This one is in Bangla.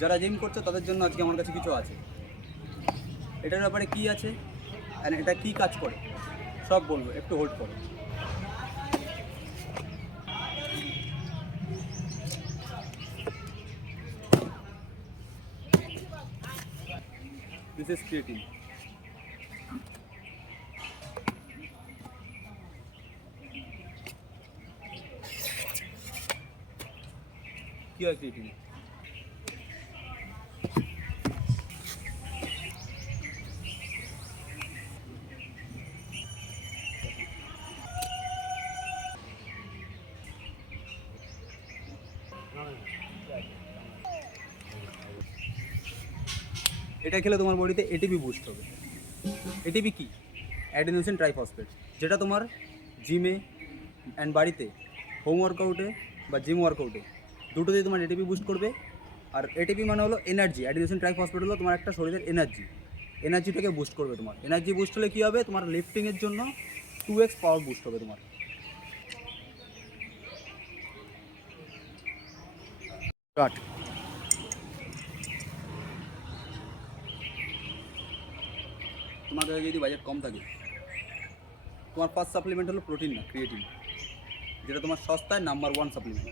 যারা জিম করছো তাদের জন্য আজকে আমার কাছে কিছু আছে। এটার ব্যাপারে কি আছে আর এটা কি কাজ করে সব বলবো, একটু হোল্ড করো। This is creatine. কি হয় ক্রিয়েটিন? এটা খেলে তোমার বডিতে এটিপি বুস্ট হবে। এটিপি কি? অ্যাডিনোসিন ট্রাইফসফেট, যেটা তোমার জিমে অ্যান্ড বাড়িতে হোম ওয়ার্কআউটে বা জিম ওয়ার্কআউটে দুটোতেই তোমার এটিপি বুস্ট করবে। আর এটিপি মানে হলো এনার্জি, অ্যাডিনোসিন ট্রাইফসফেট হলো তোমার একটা শরীরের এনার্জিটাকে বুস্ট করবে। তোমার এনার্জি বুস্ট হলে কী হবে? তোমার লিফটিংয়ের জন্য 2x পাওয়ার বুস্ট হবে তোমার। কাট। তোমার কাছে যদি বাজেট কম থাকে, তোমার ফার্স্ট সাপ্লিমেন্ট হলো প্রোটিন না ক্রিয়েটিন, যেটা তোমার সস্তায় নাম্বার 1 সাপ্লিমেন্ট।